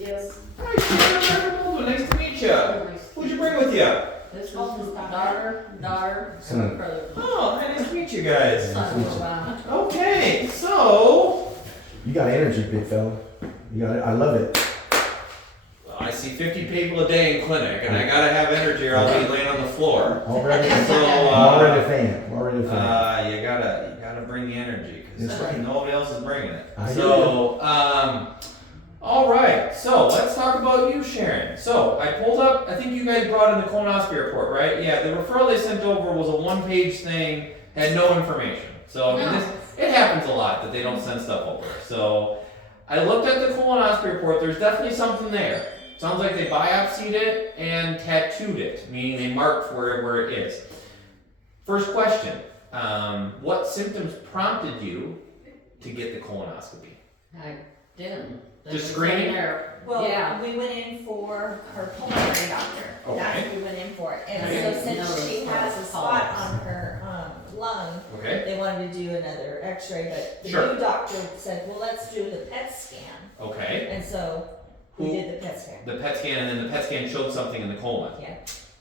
Yes. Hi, Sharon, Dr. Baldwin. Nice to meet you. Who'd you bring with you? This is daughter, Son. brother. Oh, hi, nice to meet you guys. Son. Okay, so You got energy, big fella. You got it. I love it. I see 50 people a day in clinic, and I gotta have energy or I'll be laying on the floor. Already, So already a fan. Already a fan. you gotta bring the energy because That's right. nobody else is bringing it. I So all right. So let's talk about you, Sharon. So I pulled up. I think you guys brought in the colonoscopy report, right? Yeah. The referral they sent over was a one-page thing, had no information. So I mean, it happens a lot that they don't send stuff over. So I looked at the colonoscopy report. There's definitely something there. Sounds like they biopsied it and tattooed it, meaning they marked where it is. First question, what symptoms prompted you to get the colonoscopy? I didn't. Just screening? Well, Yeah. we went in for her pulmonary doctor. Okay. That's what we went in for. And Okay. so since Notice she has a the spot polyps. on her lung, Okay. they wanted to do another x-ray, but the Sure. new doctor said, well, let's do the PET scan. Okay. And so we Who- did the PET scan. The PET scan, and then the PET scan showed something in the colon. Yeah,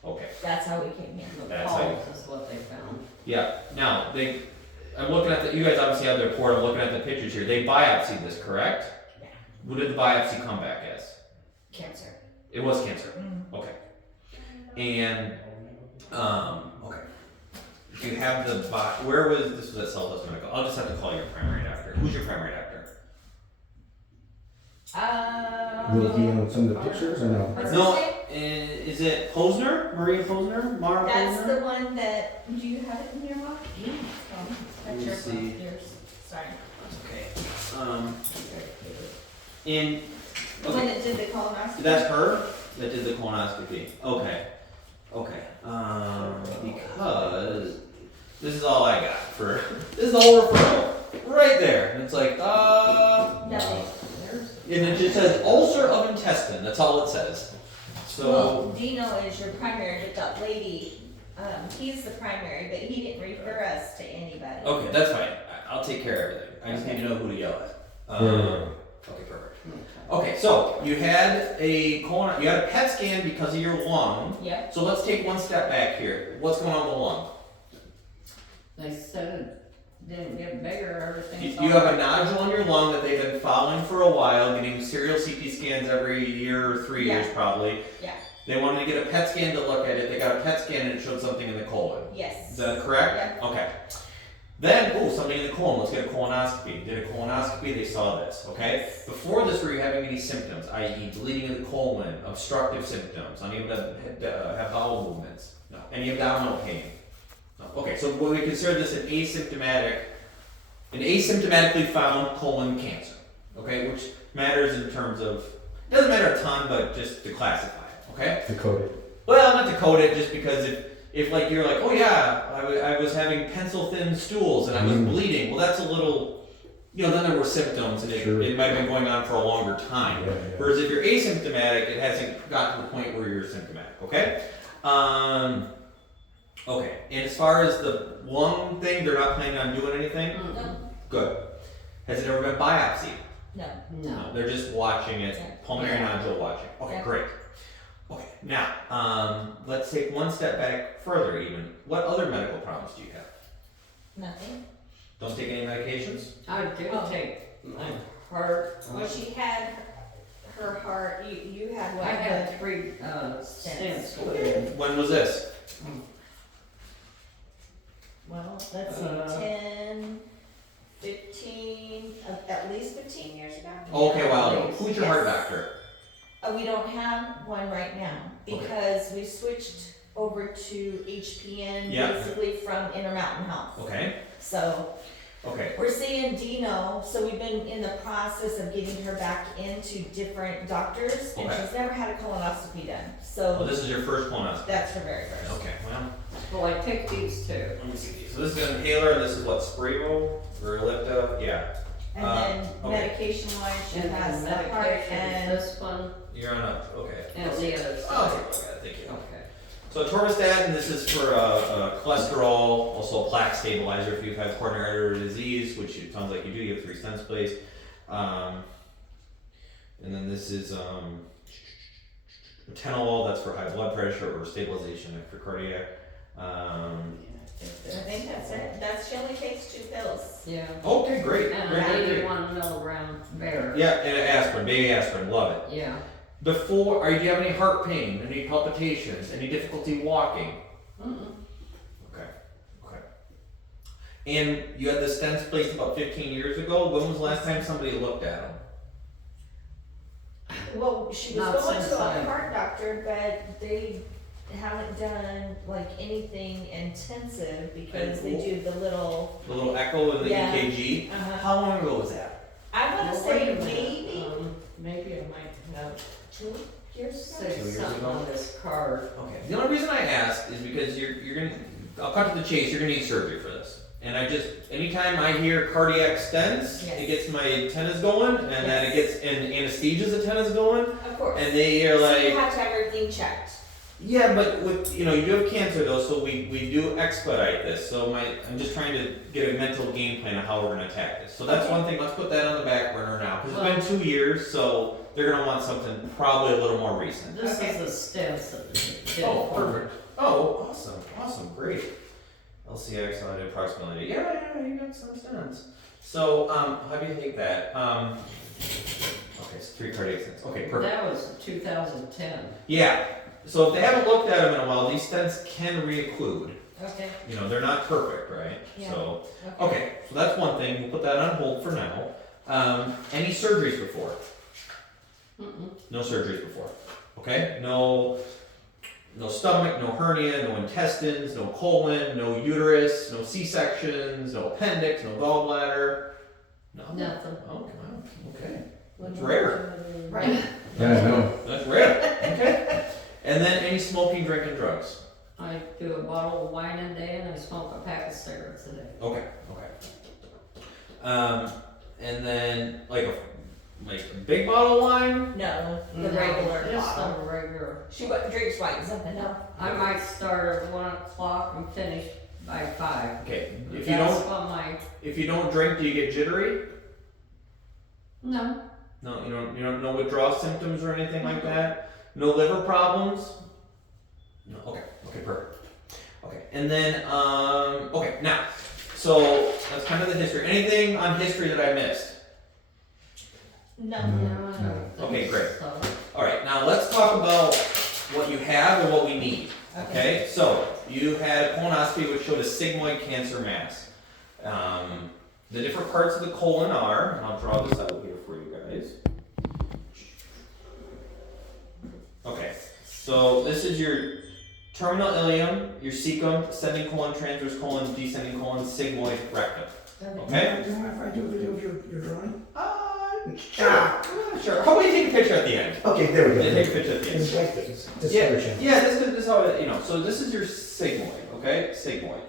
Okay. that's how we came here. The That's how you- polyps is what they found. Yeah. Now I'm looking at you guys obviously have the report. I'm looking at the pictures here. They biopsied this, correct? Yeah. What did the biopsy come back as? Cancer. It was cancer. Mm. Okay. And okay. Do you have the where was this? Was at Southwest Medical? I'll just have to call your primary doctor. Who's your primary doctor? Will it be on some of the pictures or no? What's No, his name? is it Posner? Maria Posner? Mara That's Posner? the one that, do you have it in your book? Let me That's see. yours. Sorry. Okay. In The one okay, that did the colonoscopy? that's her that did the colonoscopy. Okay. Okay. Because this is all I got for this is the whole referral right there, and it's like Nothing. and it just says ulcer of intestine. That's all it says. So Well, Dino is your primary, but that lady, he's the primary, but he didn't refer us to anybody. okay, that's fine. I'll take care of everything. I just need to know who to yell at. Okay, perfect. Okay, so you had a PET scan because of your lung. Yep. So let's take one step back here. What's going on with the lung? They said it didn't get bigger, everything. You have a nodule on your lung that they've been following for a while, getting serial CT scans every year or 3 years probably. Yeah. They wanted to get a PET scan to look at it. They got a PET scan and it showed something in the colon. Yes. Is that correct? Yeah. Okay. Then, something in the colon. Let's get a colonoscopy. Did a colonoscopy, they saw this, okay? Before this, were you having any symptoms, i.e. bleeding of the colon, obstructive symptoms, unable to have bowel movements? No. Any abdominal pain? No. Okay, so when we consider this an asymptomatically found colon cancer, okay? Which matters in terms of, doesn't matter a ton, but just to classify it, okay? To code it. Well, not to code it, just because if like you're like, oh yeah, I was having pencil thin stools and I was bleeding, well that's a little, then there were symptoms and Sure. it might have been going on for a longer time. Yeah. Whereas if you're asymptomatic, it hasn't got to the point where you're symptomatic, okay? Okay, and as far as the lung thing, they're not planning on doing anything? No. Good. Has it ever been biopsied? No. No. They're just watching it, Yeah. pulmonary nodule watching. Okay, Yeah. great. Okay, now, let's take one step back further even. What other medical problems do you have? Nothing. Don't take any medications? I do Oh. take my heart. Well, she had her heart, you had what? I had 3 stents put in. When was this? Well, let's see, 10, 15, at least 15 years ago? Okay, well, please. who's your heart Yes. doctor? We don't have one right now because we switched over to HPN Yeah. basically from Intermountain Health. Okay, So okay, we're seeing Dino, so we've been in the process of getting her back into different doctors and Okay. she's never had a colonoscopy done. well, So this is your first colonoscopy. that's her very first. Okay, well, Well, I take these too. let me see. So this is an inhaler, and this is what, Spravo, or Ellipta? Yeah, And then okay. medication wise, she And has the the heart medication is and this one you're on a, okay. and the other Oh, side. okay, okay, thank you. Okay. So atorvastatin, this is for cholesterol, also a plaque stabilizer if you've had coronary artery disease, which it sounds like you do. You have 3 stents placed. And then this is atenolol, that's for high blood pressure or stabilization for cardiac. I think that's it. She only takes 2 pills. Yeah. Okay, great. And Great, great, great. 81 milligram bear. Yeah, and aspirin, baby aspirin, love it. Yeah. Before, do you have any heart pain, any palpitations, any difficulty walking? Mm-mm. Okay. And you had the stents placed about 15 years ago. When was the last time somebody looked at them? Well, she was Not going since to a I- heart doctor, but they haven't done like anything intensive because they do the little. The little echo and the Yeah. EKG? Uh-huh. How long ago was that? I want to Well, say wait a minute. maybe Maybe I might have 2 years ago. say 2 years something ago? on this card. Okay. The only reason I ask is because you're gonna, I'll cut to the chase, you're gonna need surgery for this. And anytime I hear cardiac stents, Yes. it gets my antennas going, and then it gets, and anesthesia's antennas going, Of course. and they are So you like, have to have everything checked. yeah, but with, you do have cancer though, so we do expedite this. So I'm just trying to get a mental game plan of how we're gonna attack this. So that's Okay. one thing, let's put that on the back burner now, because it's been 2 years, so they're gonna want something probably a little more recent. This Okay. is the stents that they did. Oh, perfect. Oh, awesome, great. LCX, limited proximity. Yeah, you got some stents. So, how do you take that? Okay, so 3 cardiac stents. Okay, perfect. That was 2010. Yeah. So if they haven't looked at them in a while, these stents can reocclude. Okay. They're not perfect, right? Yeah. So, okay, so that's one thing. We'll put that on hold for now. Any surgeries before? Mm-mm. No surgeries before. Okay? No stomach, no hernia, no intestines, no colon, no uterus, no C-sections, no appendix, no gallbladder. Nothing. Nothing. Oh, wow. Okay. That's rare. Right. Yeah, I know. That's rare. Okay. And then any smoking, drinking, drugs. I do a bottle of wine a day and I smoke a pack of cigarettes a day. Okay. And then like a big bottle of wine. No, the No, regular just bottle. a regular. She drinks wine, something else. I might start at 1 o'clock and finish by 5. Okay. If That's what my, you don't drink, do you get jittery? no, No, you don't no withdrawal symptoms or anything like that. No liver problems. No. Okay. Okay. Perfect. Okay. And then okay now, so that's kind of the history. Anything on history that I missed? No. no, I don't think Okay, great. so. All right. Now let's talk about what you have and what we need. Okay. So you had a colonoscopy which showed a sigmoid cancer mass. The different parts of the colon are, and I'll draw this out here for you guys. Okay, so this is your terminal ileum, your cecum, ascending colon, transverse colon, descending colon, sigmoid, rectum. Okay? Do you mind if I do a video of your drawing? Sure. How about you take a picture at the end? Okay, there we go. Yeah, take a picture at the end. It's like this. Yeah, Discover channel. yeah, this is how it, so this is your sigmoid, okay? Sigmoid.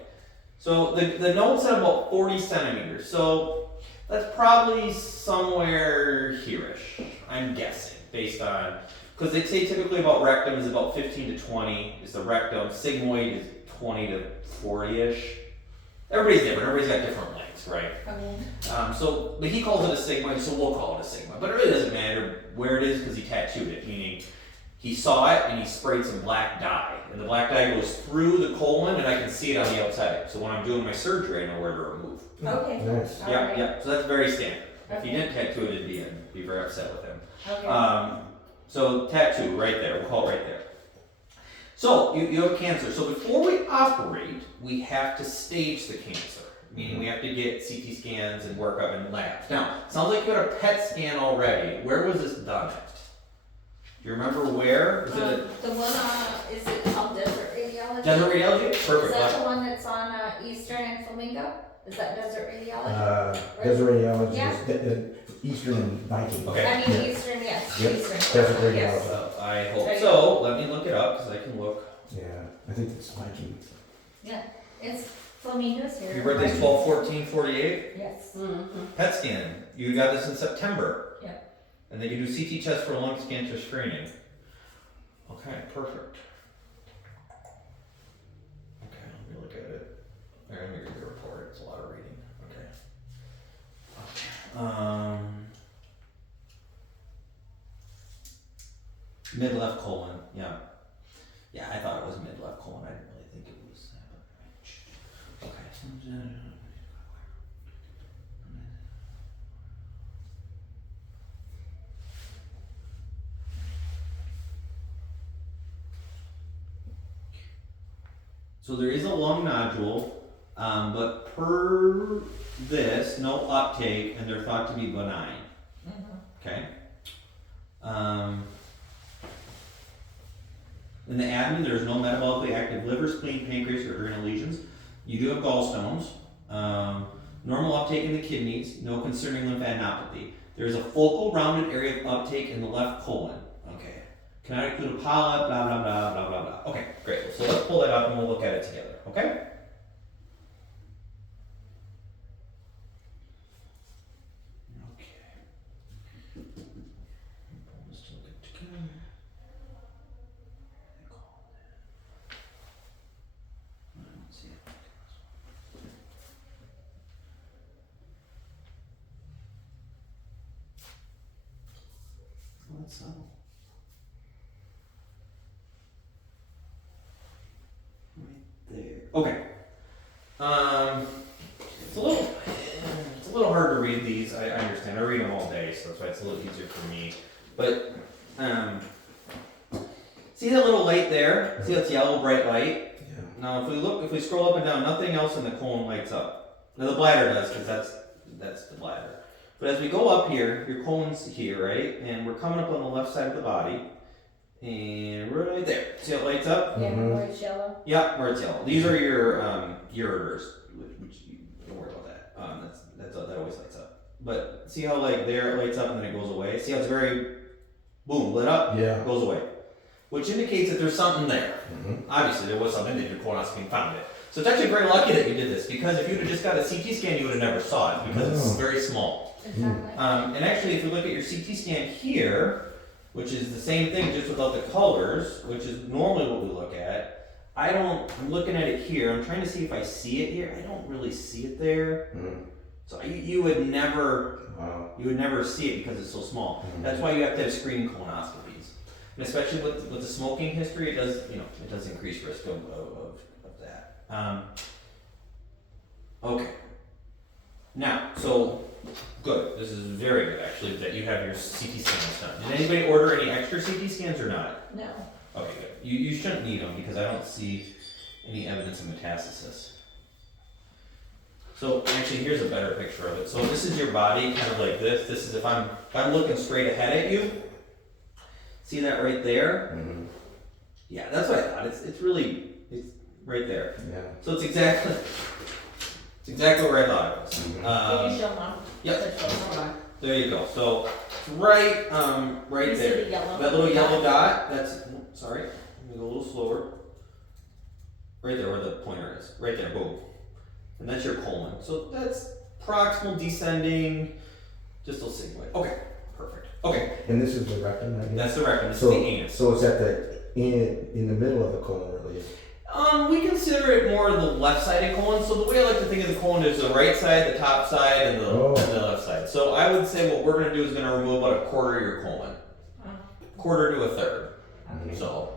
So the note's at about 40 centimeters. So that's probably somewhere here-ish, I'm guessing, based on, because they say typically about rectum is about 15 to 20 is the rectum. Sigmoid is 20 to 40-ish. Everybody's different. Everybody's got different lengths, right? Okay. But he calls it a sigmoid, so we'll call it a sigmoid. But it really doesn't matter where it is because he tattooed it, meaning he saw it and he sprayed some black dye. And the black dye goes through the colon and I can see it on the outside. So when I'm doing my surgery, I know where to remove. Okay. Nice. All Yeah, right. yeah. So that's very standard. If he Okay. didn't tattoo it, I'd be very upset with him. Okay. So tattoo right there. We'll call it right there. So you have cancer. So before we operate, we have to stage the cancer, meaning we have to get CT scans and workup in labs. Now, sounds like you had a PET scan already. Where was this done at? Do you remember where? Was it The one on, is it called Desert Radiology? a Desert Radiology? Is Perfect. that the one that's on Eastern and Flamingo? Is that Desert Radiology? Desert Radiology Yeah. is Eastern and Viking. Okay. I mean, Eastern, yes, Yep. Eastern. Desert Yes. Radiology. I hope There you so. Let me look it up because I can look. Yeah, I think it's Viking. Yeah, it's Flamingo's here. Your birthday's 12/14/48. Yes. Mm-hmm. PET scan. You got this in September. Yep. And they can do CT test for lung cancer screening. Okay, perfect. Okay, let me look at it. Let me read the report. It's a lot of reading. Okay. Mid left colon, yeah. Yeah, I thought it was mid left colon. I didn't really think it was that. Okay. So there is a lung nodule, but per this, no uptake, and they're thought to be benign. Okay. In the abdomen, there's no metabolically active liver, spleen, pancreas, or adrenal lesions. You do have gallstones. Normal uptake in the kidneys, no concerning lymphadenopathy. There's a focal rounded area of uptake in the left colon. Okay. Cannot include a polyp, blah, blah, blah, blah, blah, blah. Okay, great. So let's pull that up and we'll look at it together. Okay? So right there. Okay. It's a little hard to read these. I understand. I read them all day, so that's why it's a little easier for me. But see that little light there? See that's yellow bright light? Yeah. Now if we scroll up and down, nothing else in the colon lights up. Now the bladder does, because that's the bladder. But as we go up here, your colon's here, right? And we're coming up on the left side of the body. And right there. See how it lights up? Yeah, Mhm. where it's yellow. Yeah, where it's yellow. These are your ureters, which you don't worry about that. That always lights up. But see how like there it lights up and then it goes away? See how it's very, boom, lit up, Yeah. goes away. Which indicates that there's something there. Mhm. Obviously there was something, did your colonoscopy and found it. So it's actually very lucky that you did this, because if you'd have just got a CT scan, you would have never saw it, because it's Oh. very small. Exactly. And actually, if you look at your CT scan here, which is the same thing just without the colors, which is normally what we look at, I'm looking at it here, I'm trying to see if I see it here, I don't really see it there. Mhm. So you would never Wow. see it because it's so small. Mhm. That's why you have to have screening colonoscopies. And especially with the smoking history, it does increase risk of that. Okay. Now, so, good, this is very good actually, that you have your CT scans done. Did anybody order any extra CT scans or not? No. Okay, good. You shouldn't need them because I don't see any evidence of metastasis. So actually, here's a better picture of it. So this is your body, kind of like this. This is if I'm looking straight ahead at you. See that right there? Mhm. Yeah, that's what I thought. It's right there. Yeah. So it's exactly where I thought it was. Can you show mom? Yep. Hold on. There you go. So it's right You see there. the yellow? That little yellow dot. Sorry. Let me go a little slower. Right there, where the pointer is. Right there. Boom. And that's your colon. So that's proximal descending distal sigmoid. Okay. Perfect. Okay. And this is the rectum, I guess? That's the rectum. This So, is the anus. so it's at in the middle of the colon, really? We consider it more the left-sided colon. So the way I like to think of the colon is the right side, the top side, and the left side. So I would say what we're going to do is going to remove about a quarter of your colon, quarter to a third. Okay. So,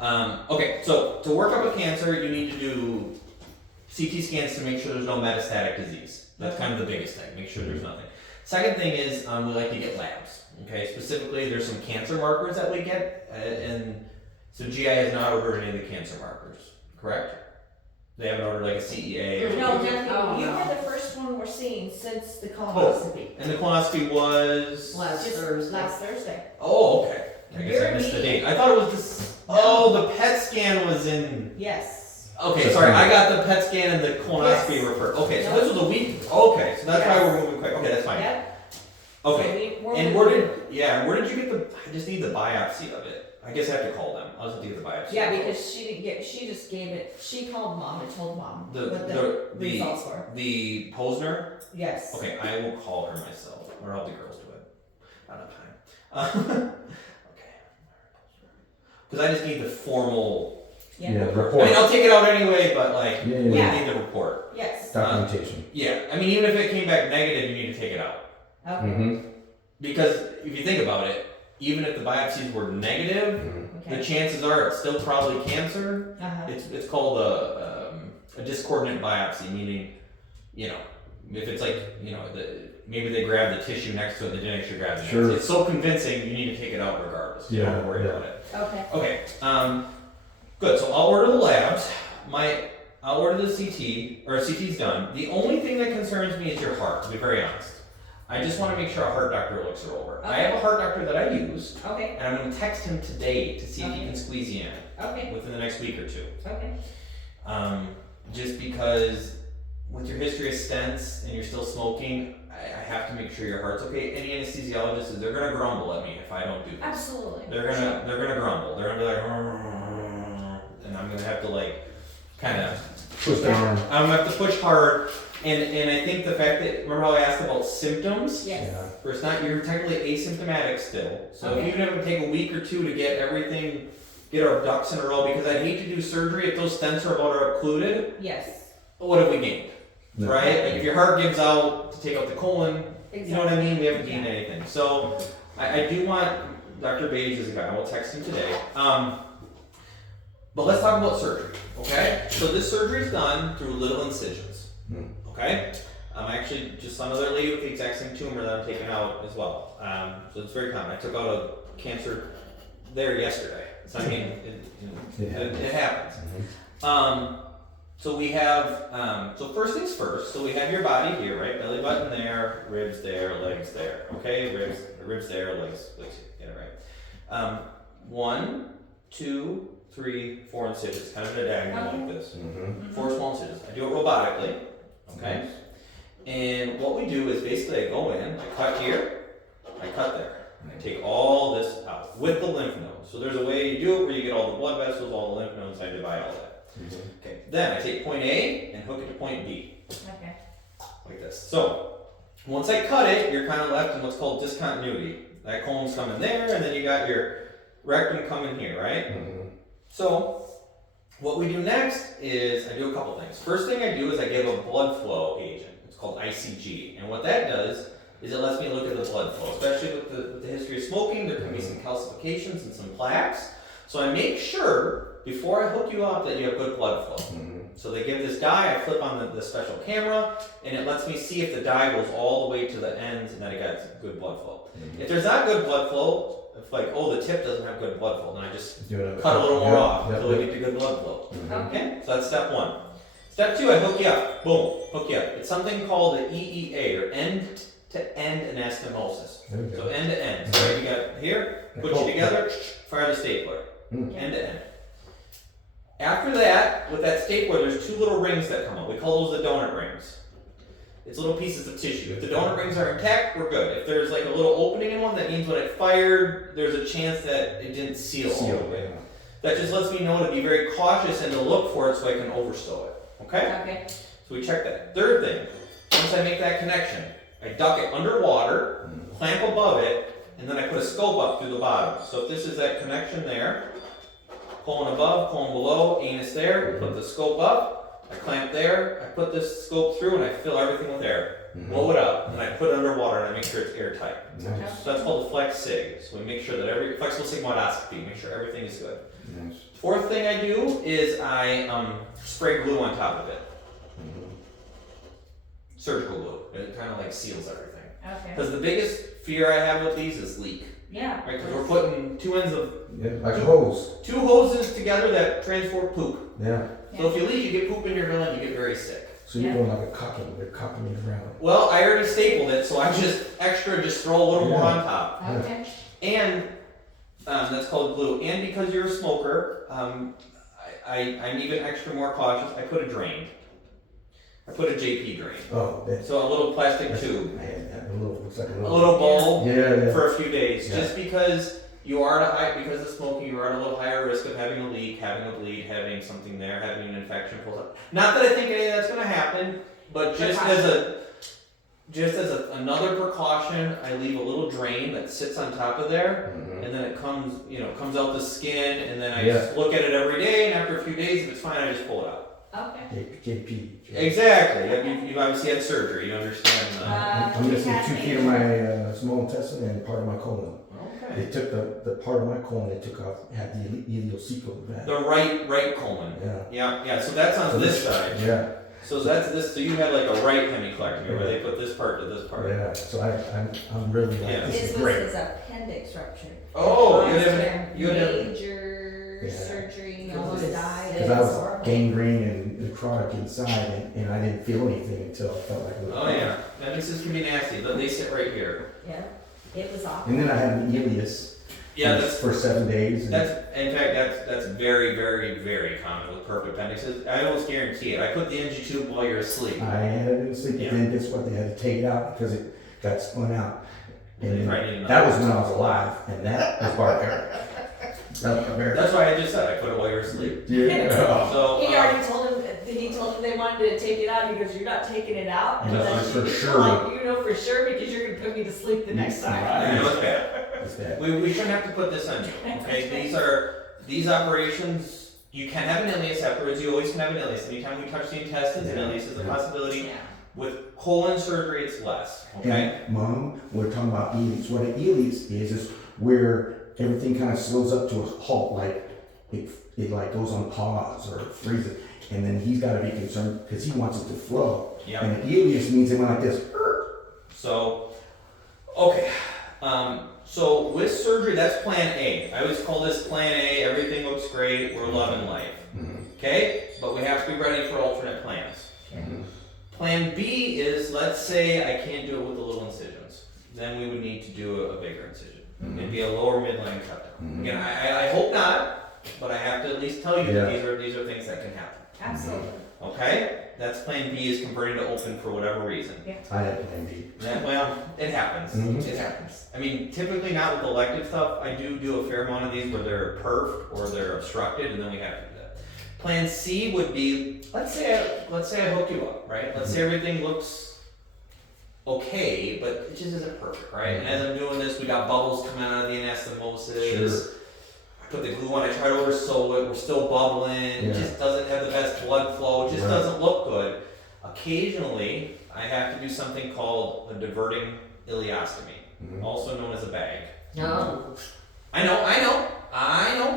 okay. So to work up a cancer, you need to do CT scans to make sure there's no metastatic disease. That's kind of the biggest thing. Make sure there's nothing. Second thing is we like to get labs. Okay. Specifically, there's some cancer markers that we get, and so GI has not ordered any of the cancer markers, correct? They haven't ordered like a CEA or No, something. Matthew, you were the first one we're seeing since the colonoscopy. And the colonoscopy was Last Just Thursday. last Thursday. Oh, okay. I guess I missed the date. I thought it was this. Oh, the PET scan was in. Yes. Okay, sorry. I got the PET scan and the colonoscopy Yes. referred. Okay, so this was a week. Okay, so that's why we're moving quick. Okay, that's fine. Yep. Okay. So we're And moving. where did you get the? I just need the biopsy of it. I guess I have to call them. I'll just have to get the biopsy. Yeah, because she just gave it, she called mom and told mom what the results were. The Posner. Yes. Okay, I will call her myself, or I'll have the girls do it. I don't have time. Okay. Because I just need the formal. Yeah. Yeah, I report. mean, I'll take it out anyway, but like, Yeah, we yeah. need the report. Yes. Documentation. Yeah, I mean, even if it came back negative, you need to take it out. Okay. Mm-hmm. Because if you think about it, even if the biopsies were negative, the Okay. chances are it's still probably cancer. Uh-huh. It's called a discordant biopsy, meaning, you know, if it's like, you know, maybe they grabbed the tissue next to it, they didn't actually grab the Sure. next. It's so convincing, you need to take it out regardless. You Yeah, don't worry yeah. about it. Okay. Okay, good. So I'll order the labs. I'll order the CT, or CT's done. The only thing that concerns me is your heart, to be very honest. I just want to make sure a heart doctor looks her over. I have a heart doctor that I use, Okay, and I'm going to text him today to see if he Okay. can squeeze you in okay, within the next week or two. okay. Just because with your history of stents and you're still smoking, I have to make sure your heart's okay. Any anesthesiologist, they're gonna grumble at me if I don't do this. Absolutely. They're gonna grumble. They're gonna be like, and I'm gonna have to like, kind of, Twist the arm. I'm gonna have to push hard. And I think the fact that, remember how I asked about symptoms? Yes. Yeah. Where it's not, you're technically asymptomatic still. So Okay. if even if it take a week or two to get everything, get our ducks in a row, because I'd hate to do surgery if those stents are about occluded. Yes. What have we gained? No. Right? Like if your heart gives out to take out the colon, Exactly. you know what I mean? We haven't gained anything. So I do want, Dr. Beige is a guy, I will text him today. But let's talk about surgery, okay? So this surgery is done through little incisions, okay? I actually just saw another lady with the exact same tumor that I'm taking out as well. So it's very common. I took out a cancer there yesterday. So I mean, it happens. So we have, so first things first, so we have your body here, right? Belly button there, ribs there, legs there, okay? Ribs there, legs here, get it right. 1, 2, 3, 4 incisions, kind of in a diagonal like this. 4 small incisions. I do it robotically, okay? And what we do is basically I go in, I cut here, I cut there. I take all this out with the lymph nodes. So there's a way you do it where you get all the blood vessels, all the lymph nodes, I divide all that. Okay, then I take point A and hook it to point B, Okay. like this. So, once I cut it, you're kind of left in what's called discontinuity. That colon's coming there, and then you got your rectum coming here, right? So, what we do next is I do a couple things. First thing I do is I give a blood flow agent. It's called ICG, and what that does is it lets me look at the blood flow, especially with the history of smoking. There can be some calcifications and some plaques. So I make sure before I hook you up that you have good blood flow. So they give this dye, I flip on the special camera, and it lets me see if the dye goes all the way to the ends and that it got good blood flow. If there's not good blood flow, if like, oh, the tip doesn't have good blood flow, then I just cut a little more off until we get to good blood flow. Okay, so that's step 1. Step 2, I hook you up. Boom, hook you up. It's something called the EEA, or end-to-end anastomosis. So end to end. So you got here, put you together, fire the stapler, end to end. After that, with that stapler, there's 2 little rings that come up. We call those the donut rings. It's little pieces of tissue. If the donut rings are intact, we're good. If there's like a little opening in one, that means when it fired, there's a chance that it didn't seal all the way. That just lets me know to be very cautious and to look for it so I can overstow it. Okay? Okay. So we check that. Third thing, once I make that connection, I duck it underwater, clamp above it, and then I put a scope up through the bottom. So if this is that connection there, colon above, colon below, anus there, we put the scope up, I clamp there, I put this scope through and I fill everything with air. Blow it up, and I put it underwater and I make sure it's airtight. Nice. So that's called the flex sig. So we make sure that flexible sigmoidoscopy, make sure everything is good. Nice. Fourth thing I do is I spray glue on top of it. Surgical glue. It kind of like seals everything. Okay. Because the biggest fear I have with these is leak. Yeah. Right? Because we're putting 2 ends of Yeah, like a hose. 2 hoses together that transport poop. Yeah. So if you leak, you get poop in your villain, you get very sick. So you're doing like a cocking, they're cocking it around. Well, I already stapled it, so I just throw a little more on top. Okay. And that's called glue. And because you're a smoker, I'm even extra more cautious. I put a drain. I put a JP drain. Oh, that's. So a little plastic tube, I had that, a little, looks like a a little. little bulb Yeah. for a few days, Yeah. just because you are because of smoking, you are at a little higher risk of having a leak, having a bleed, having something there, having an infection pulled up. Not that I think any of that's going to happen, but just as another precaution, I leave a little drain that sits on top of there, and then it comes out the skin, and then I just look at it every day, and after a few days, if it's fine, I just pull it out. Okay. JP. Exactly. You've obviously had surgery. You understand. I'm missing 2 feet of my small intestine and part of my colon. Okay. Okay. They took the part of my colon they took off, had the ileocecal valve. The right colon. Yeah. Yeah. So that's on this side. Yeah. So that's this. So you had like a right hemicolectomy where they put this part to this part. Yeah. So I'm really like, Yeah. this His is was great. his appendix rupture. Oh, you Caused had him you had major Yeah. surgery, he Oh, almost it's- died. Because It I was was horrible. gangrene and necrotic inside, and I didn't feel anything until I felt like it was. Oh yeah, appendixes can be nasty, but they sit right here. Yeah, it was awful. And then I had an ileus. Yeah, for 7 days. And that's in fact that's very common with perp appendixes. I almost guarantee it. I put the NG tube while you're asleep. I had it in sleep, Yeah. and then guess what? They had to take it out because it got spun out. They And probably need that another. was when I was alive, and that was barbaric. That was barbaric. That's why I just said I put it while you're asleep. Yeah. So He already told him, they wanted to take it out, he goes, you're not taking it out? And then that's for she- sure. Like, you know for sure, because you're gonna put me to sleep the next time. I know it's bad. It's bad. We shouldn't have to put this on you. Okay, these operations. You can have an ileus afterwards. You always can have an ileus. Anytime we touch the intestines, an ileus is a possibility. Yeah. With colon surgery, it's less. Okay. And Mom, we're talking about ileus. What an ileus is where everything kind of slows up to a halt, like it like goes on pause or freezes, and then he's got to be concerned because he wants it to flow. Yeah. And an ileus means it went like this. So, okay. So with surgery, that's plan A. I always call this plan A. Everything looks great. We're loving life. Okay? But we have to be ready for alternate plans. Plan B is, let's say I can't do it with the little incisions. Then we would need to do a bigger incision. It'd be a lower midline cut down. Again, I hope not, but I have to at least tell you that these are things that can happen. Absolutely. Okay? That's plan B, is converting to open for whatever reason. I had plan B. Well, it happens. Mhm. It happens. I mean, typically not with elective stuff. I do a fair amount of these where they're perf or they're obstructed, and then we have to do that. Plan C would be, let's say I hook you up, right? Let's say everything looks okay, but it just isn't perfect, right? And as I'm doing this, we got bubbles coming out of the anastomosis. Sure. I put the glue on, I try to over sew it, we're still bubbling, it Yeah. just doesn't have the best blood flow, it just Right. doesn't look good. Occasionally, I have to do something called a diverting ileostomy, also known as a bag. No. I know,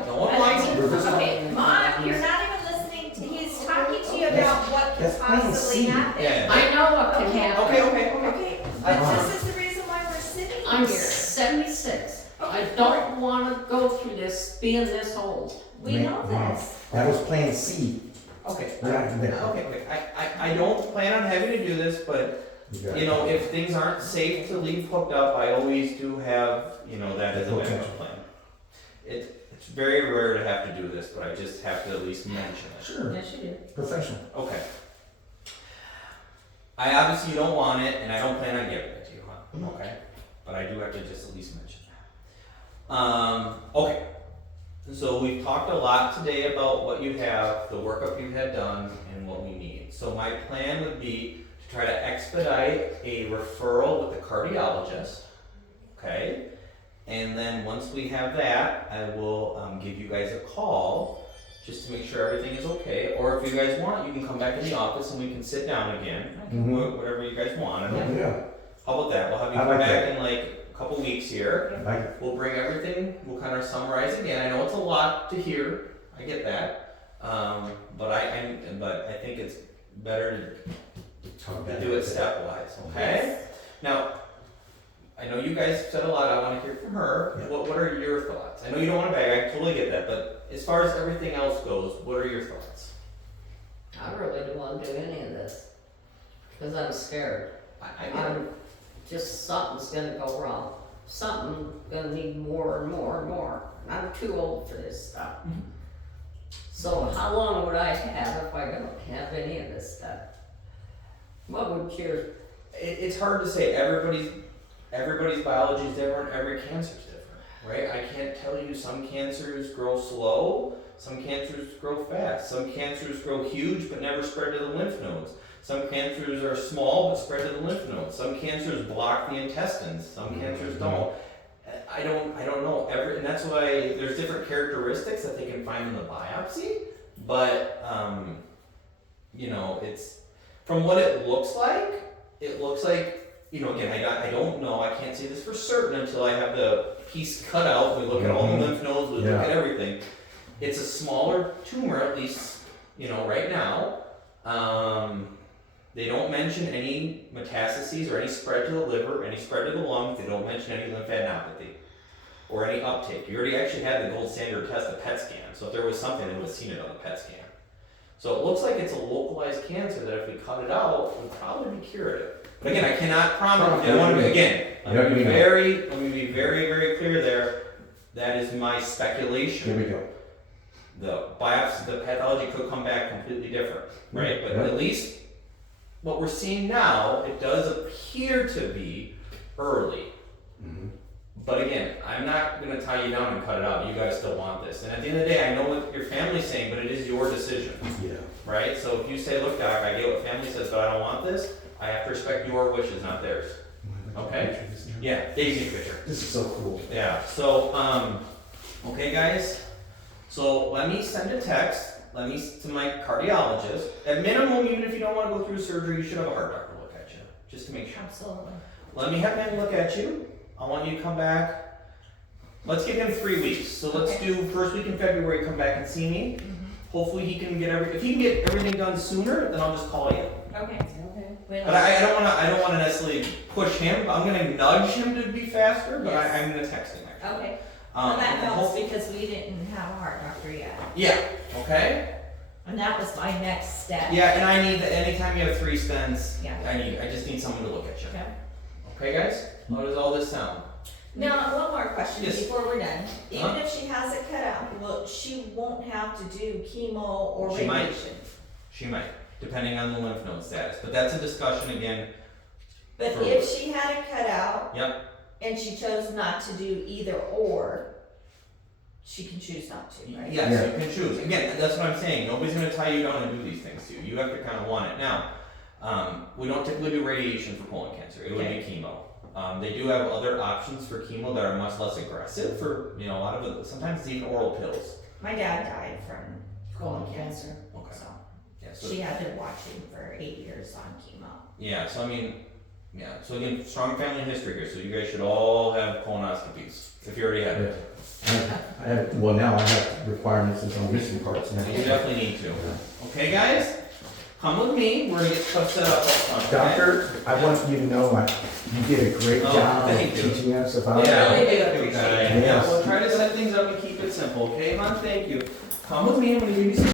no one likes it. Okay, Mom, you're not even listening to, he's talking to you about what could That's plan possibly C. happen. Yeah. I know what can happen. Okay. Okay, but this is the reason why we're sitting I'm here. 76. I don't want to go through this being this old. We know this. That was plan C. Okay. Right there. Okay. I don't plan on having to do this, but you know, if things aren't safe to leave hooked up, I always do have, you know, that as a backup plan. It's very rare to have to do this, but I just have to at least mention it. Sure. Yes, you do. Professional. Okay. I obviously don't want it, and I don't plan on giving it to you, huh? Okay. But I do have to just at least mention that. Okay. So we've talked a lot today about what you have, the workup you had done, and what we need. So my plan would be to try to expedite a referral with the cardiologist. Okay. And then once we have that, I will give you guys a call just to make sure everything is okay. Or if you guys want, you can come back in the office and we can sit down again. Whatever you guys want. I don't know. Yeah. How about that? We'll have you I come like back that. in like a couple weeks here. Like, We'll bring everything. We'll kind of summarize again. I know it's a lot to hear. I get that. But I think it's better to do it stepwise. Okay. Now, I know you guys said a lot. I want to hear from her. Yeah. What are your thoughts? I know you don't want to bag. I totally get that. But as far as everything else goes, what are your thoughts? I really don't want to do any of this because I'm scared. I get it. I'm just something's gonna go wrong. Something gonna need more and more and more. I'm too old for this stuff. So how long would I have if I don't have any of this stuff? What would your It's hard to say. Everybody's biology is different. Every cancer is different, right? I can't tell you. Some cancers grow slow. Some cancers grow fast. Some cancers grow huge but never spread to the lymph nodes. Some cancers are small but spread to the lymph nodes. Some cancers block the intestines. Some cancers don't. I don't know. And that's why there's different characteristics that they can find in the biopsy. But you know, it's from what it looks like. It looks like, you know, again, I don't know. I can't say this for certain until I have the piece cut out, we look at all the lymph nodes, we look Yeah. at everything. It's a smaller tumor, at least, right now. They don't mention any metastases or any spread to the liver, any spread to the lungs, they don't mention any lymphadenopathy or any uptake. You already actually had the gold standard test, the PET scan, so if there was something, they would have seen it on the PET scan. So it looks like it's a localized cancer that if we cut it out, would probably be curative. But again, I cannot promise, I want to be, again, let me be very, very clear there. That is my speculation. Here we go. The biopsy, the pathology could come back completely different, right? But Yeah. at least what we're seeing now, it does appear to be early. Mhm. But again, I'm not gonna tie you down and cut it out. You guys still want this. And at the end of the day, I know what your family's saying, but it is your decision, Yeah. right? So if you say, look, doc, I get what family says, but I don't want this, I have to respect your wishes, not theirs. Okay. Yeah, Daisy picture. This is so cool. Yeah, so, okay, guys. So let me send a text, to my cardiologist. At minimum, even if you don't want to go through surgery, you should have a heart doctor look at you, just to make sure. Absolutely. Let me have him look at you. I want you to come back. Let's give him 3 weeks. So let's do first week in February, come back and see me. Hopefully he can get if he can get everything done sooner, then I'll just call you. Okay. But I don't wanna necessarily push him. I'm gonna nudge him to be faster, but Yes. I'm gonna text him actually. Okay. Well, that and helps hopefully- because we didn't have a heart doctor yet. Yeah, okay? And that was my next step. Yeah, and I need, anytime you have 3 stents, Yeah. I just need someone to look at you. Okay. Okay, guys? How does all this sound? Now, one more question Yes. before we're done. Even Huh? if she has it cut out, well, she won't have to do chemo or She might. radiation. She might, depending on the lymph node status, but that's a discussion again. But For- if she had it cut out Yep, and she chose not to do either or, she can choose not to, right? yes, Yeah. you can choose. Again, that's what I'm saying, nobody's gonna tie you down and do these things to you. You have to kinda want it. Now, we don't typically do radiation for colon cancer, it would be chemo. They do have other options for chemo that are much less aggressive for, a lot of it, sometimes it's even oral pills. My dad died from colon cancer, Okay. so Yeah, so, she had to watch him for 8 years on chemo. yeah, so so again, strong family history here, so you guys should all have colonoscopies, if you already have it. Well, now I have requirements and some missing parts now. You definitely need to. Okay, guys? Come with me, we're gonna get stuff set up up front, okay? Doctor, I want you to know you did a great Oh, job of thank you. teaching us about Yeah, Really do thank you, appreciate guys. it. Yeah, we'll try to set things up and keep it simple, okay, hon? Thank you. Come with me, I'm gonna give you some